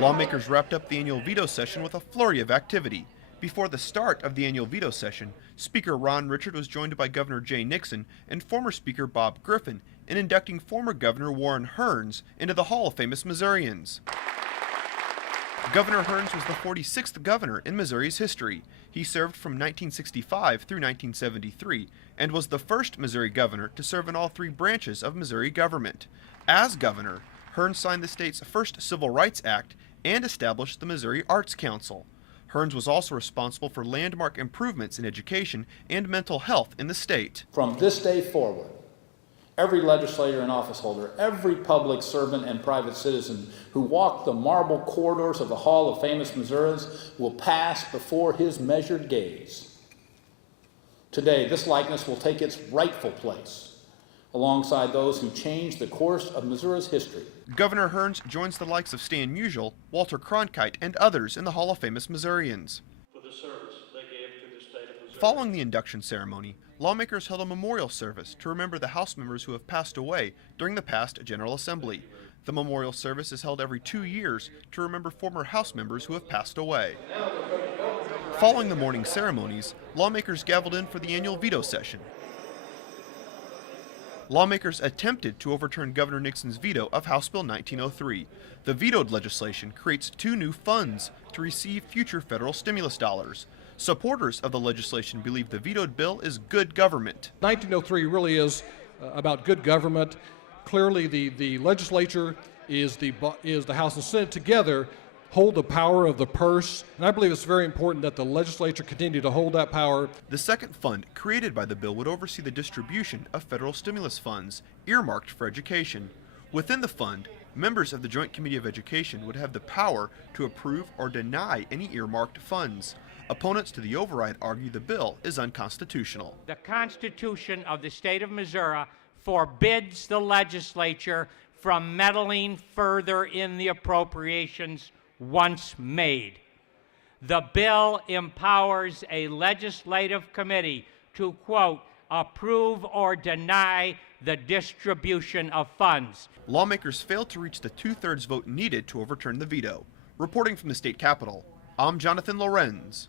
Lawmakers wrapped up the annual veto session with a flurry of activity. Before the start of the annual veto session, Speaker Ron Richard was joined by Governor Nixon and former Speaker Bob Griffin in inducting former Governor Warren Hernz into the Hall of Famous Missourians. Governor Hernz was the 46th governor in Missouri's history. He served from 1965 through 1973 and was the first Missouri governor to serve in all three branches of Missouri government. As governor, Hernz signed the state's first Civil Rights Act and established the Missouri Arts Council. Hernz was also responsible for landmark improvements in education and mental health in the state. From this day forward, every legislator and office holder, every public servant and private citizen who walked the marble corridors of the Hall of Famous Missourians will pass before his measured gaze. Today, this likeness will take its rightful place alongside those who changed the course of Missouri's history. Governor Hernz joins the likes of Stan Musial, Walter Cronkite, and others in the Hall of Famous Missourians. For the service they gave to the state of Missouri. Following the induction ceremony, lawmakers held a memorial service to remember the House members who have passed away during the past General Assembly. The memorial service is held every 2 years to remember former House members who have passed away. Following the morning ceremonies, lawmakers gavelled in for the annual veto session. Lawmakers attempted to overturn Governor Nixon's veto of House Bill 1903. The vetoed legislation creates 2 new funds to receive future federal stimulus dollars. Supporters of the legislation believe the vetoed bill is good government. 1903 really is about good government. Clearly, the legislature is the House and Senate together hold the power of the purse, and I believe it's very important that the legislature continue to hold that power. The second fund created by the bill would oversee the distribution of federal stimulus funds earmarked for education. Within the fund, members of the Joint Committee of Education would have the power to approve or deny any earmarked funds. Opponents to the override argue the bill is unconstitutional. The Constitution of the state of Missouri forbids the legislature from meddling further in the appropriations once made. The bill empowers a legislative committee to, quote, approve or deny the distribution of funds. Lawmakers failed to reach the 2/3 vote needed to overturn the veto. Reporting from the state capitol, I'm Jonathan Lorenz.